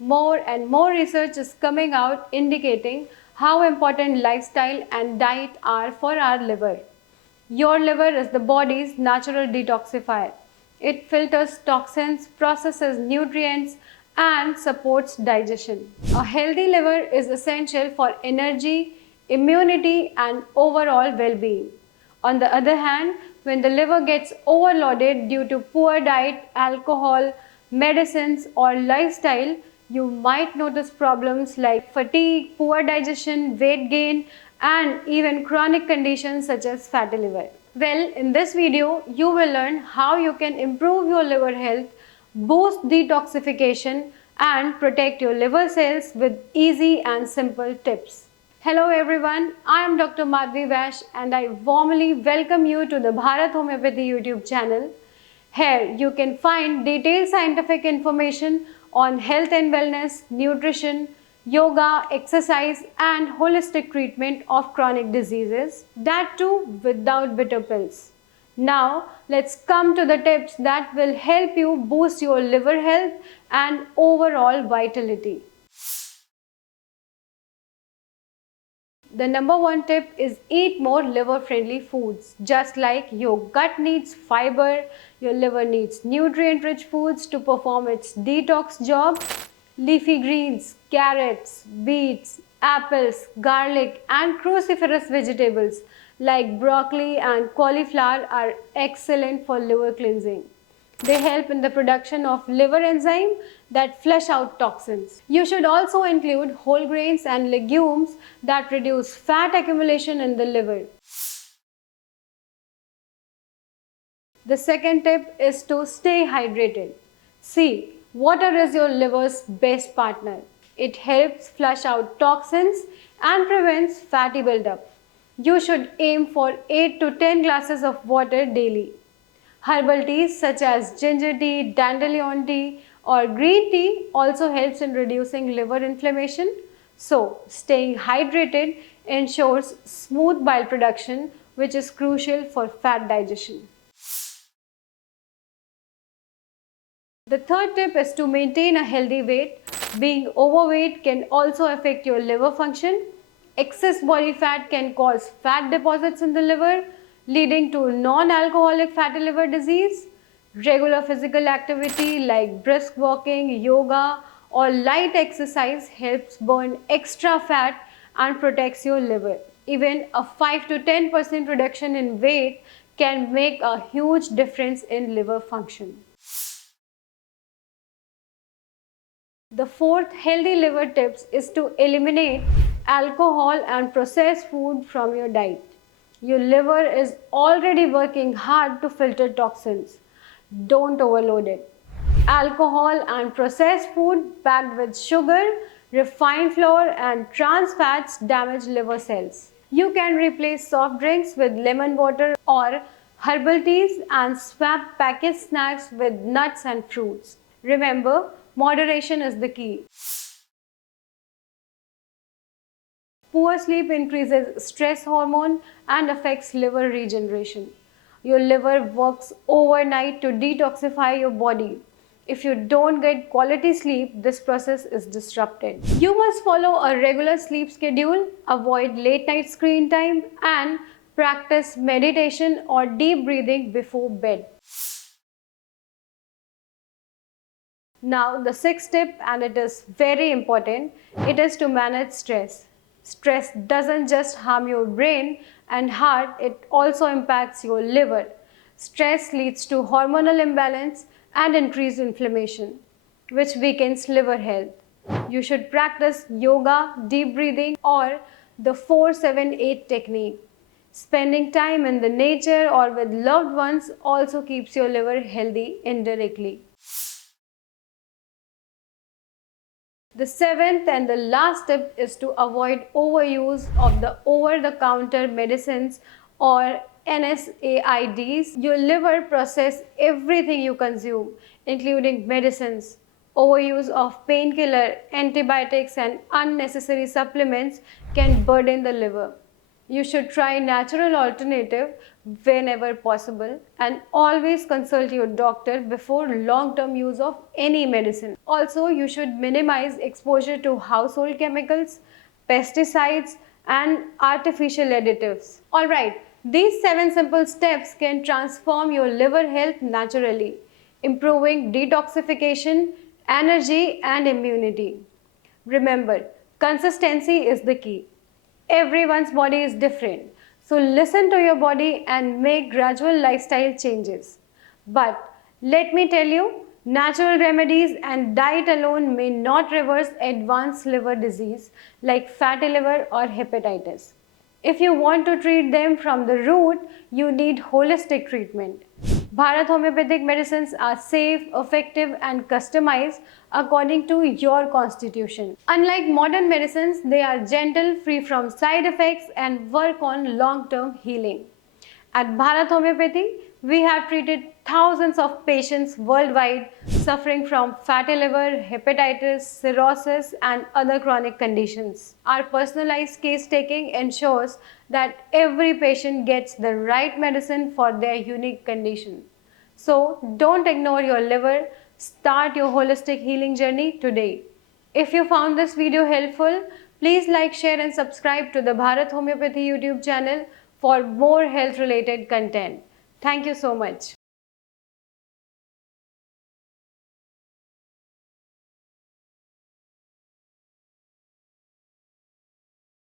More and more research is coming out indicating how important lifestyle and diet are for our liver. Your liver is the body's natural detoxifier. It filters toxins, processes nutrients, and supports digestion. A healthy liver is essential for energy, immunity, and overall well being. On the other hand, when the liver gets overloaded due to poor diet, alcohol, medicines, or lifestyle, you might notice problems like fatigue, poor digestion, weight gain, and even chronic conditions such as fatty liver. Well, in this video, you will learn how you can improve your liver health, boost detoxification, and protect your liver cells with easy and simple tips. Hello everyone, I am Dr. Madhvi Vash and I warmly welcome you to the Bharat Homeopathy YouTube channel. Here you can find detailed scientific information on health and wellness, nutrition, yoga, exercise and holistic treatment of chronic diseases, that too without bitter pills. Now let's come to the tips that will help you boost your liver health and overall vitality. The number one tip is eat more liver-friendly foods. Just like your gut needs fiber, your liver needs nutrient-rich foods to perform its detox job. Leafy greens, carrots, beets, apples, garlic, and cruciferous vegetables like broccoli and cauliflower are excellent for liver cleansing. They help in the production of liver enzyme that flush out toxins. You should also include whole grains and legumes that reduce fat accumulation in the liver. The second tip is to stay hydrated. See, water is your liver's best partner. It helps flush out toxins and prevents fatty buildup. You should aim for 8 to 10 glasses of water daily. Herbal teas such as ginger tea, dandelion tea or green tea also helps in reducing liver inflammation. So, staying hydrated ensures smooth bile production, which is crucial for fat digestion. The third tip is to maintain a healthy weight. Being overweight can also affect your liver function. Excess body fat can cause fat deposits in the liver, leading to non-alcoholic fatty liver disease. Regular physical activity like brisk walking, yoga, or light exercise helps burn extra fat and protects your liver. Even a 5 to 10% reduction in weight can make a huge difference in liver function. The fourth healthy liver tips is to eliminate alcohol and processed food from your diet. Your liver is already working hard to filter toxins. Don't overload it. Alcohol and processed food packed with sugar, refined flour and trans fats damage liver cells. You can replace soft drinks with lemon water or herbal teas and swap packaged snacks with nuts and fruits. Remember, moderation is the key. Poor sleep increases stress hormone and affects liver regeneration. Your liver works overnight to detoxify your body. If you don't get quality sleep, this process is disrupted. You must follow a regular sleep schedule, avoid late night screen time, and practice meditation or deep breathing before bed. Now, the sixth tip, and it is very important, it is to manage stress. Stress doesn't just harm your brain and heart, it also impacts your liver. Stress leads to hormonal imbalance and increased inflammation, which weakens liver health. You should practice yoga, deep breathing, or the 4-7-8 technique. Spending time in the nature or with loved ones also keeps your liver healthy indirectly. The seventh and the last tip is to avoid overuse of the over-the-counter medicines or NSAIDs. Your liver processes everything you consume, including medicines. Overuse of painkiller, antibiotics and unnecessary supplements can burden the liver. You should try natural alternative whenever possible and always consult your doctor before long-term use of any medicine. Also, you should minimize exposure to household chemicals, pesticides and artificial additives. Alright, these 7 simple steps can transform your liver health naturally, improving detoxification, energy and immunity. Remember, consistency is the key. Everyone's body is different. So listen to your body and make gradual lifestyle changes. But let me tell you, natural remedies and diet alone may not reverse advanced liver disease like fatty liver or hepatitis. If you want to treat them from the root, you need holistic treatment. Bharat homeopathic medicines are safe, effective and customized according to your constitution. Unlike modern medicines, they are gentle, free from side effects and work on long-term healing. At Bharat Homeopathy, we have treated thousands of patients worldwide suffering from fatty liver, hepatitis, cirrhosis, and other chronic conditions. Our personalized case taking ensures that every patient gets the right medicine for their unique condition. So, don't ignore your liver. Start your holistic healing journey today. If you found this video helpful, please like, share and subscribe to the Bharat Homeopathy YouTube channel for more health related content. Thank you so much.